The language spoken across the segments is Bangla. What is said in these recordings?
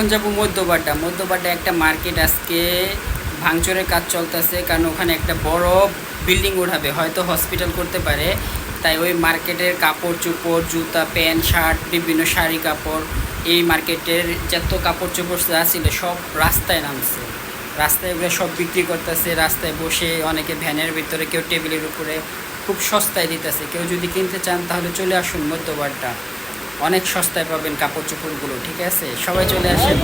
এখন যাব মধ্যপাড্ডা একটা মার্কেট। আজকে ভাঙচুরের কাজ চলতেছে, কারণ ওখানে একটা বড় বিল্ডিং উঠাবে, হয়তো হসপিটাল করতে পারে। তাই ওই মার্কেটের কাপড় চোপড়, জুতা, প্যান্ট, শার্ট, বিভিন্ন শাড়ি কাপড়, এই মার্কেটের যত কাপড় চোপড় যা ছিল সব রাস্তায় নামছে। রাস্তায় ওগুলো সব বিক্রি করতেছে, রাস্তায় বসে, অনেকে ভ্যানের ভিতরে, কেউ টেবিলের উপরে, খুব সস্তায় দিতেছে। কেউ যদি কিনতে চান তাহলে চলে আসুন মধ্যপাড্ডা, অনেক সস্তায় পাবেন কাপড় চোপড়গুলো। ঠিক আছে, সবাই চলে আসেন।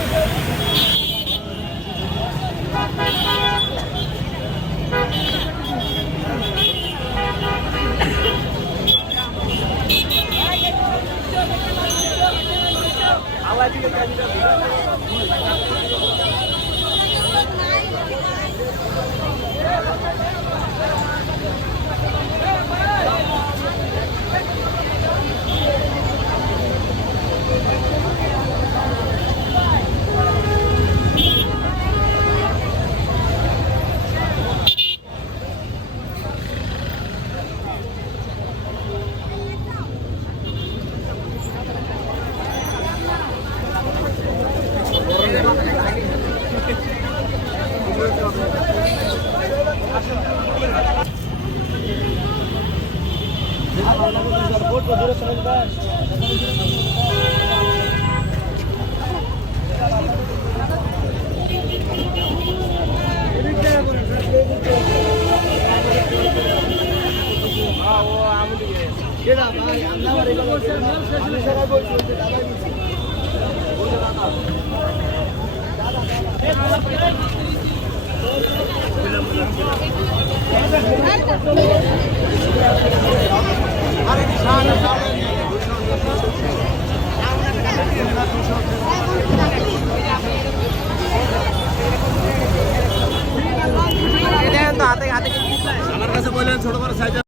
আমার কাছে বললেন ছোট বড় সাইজ।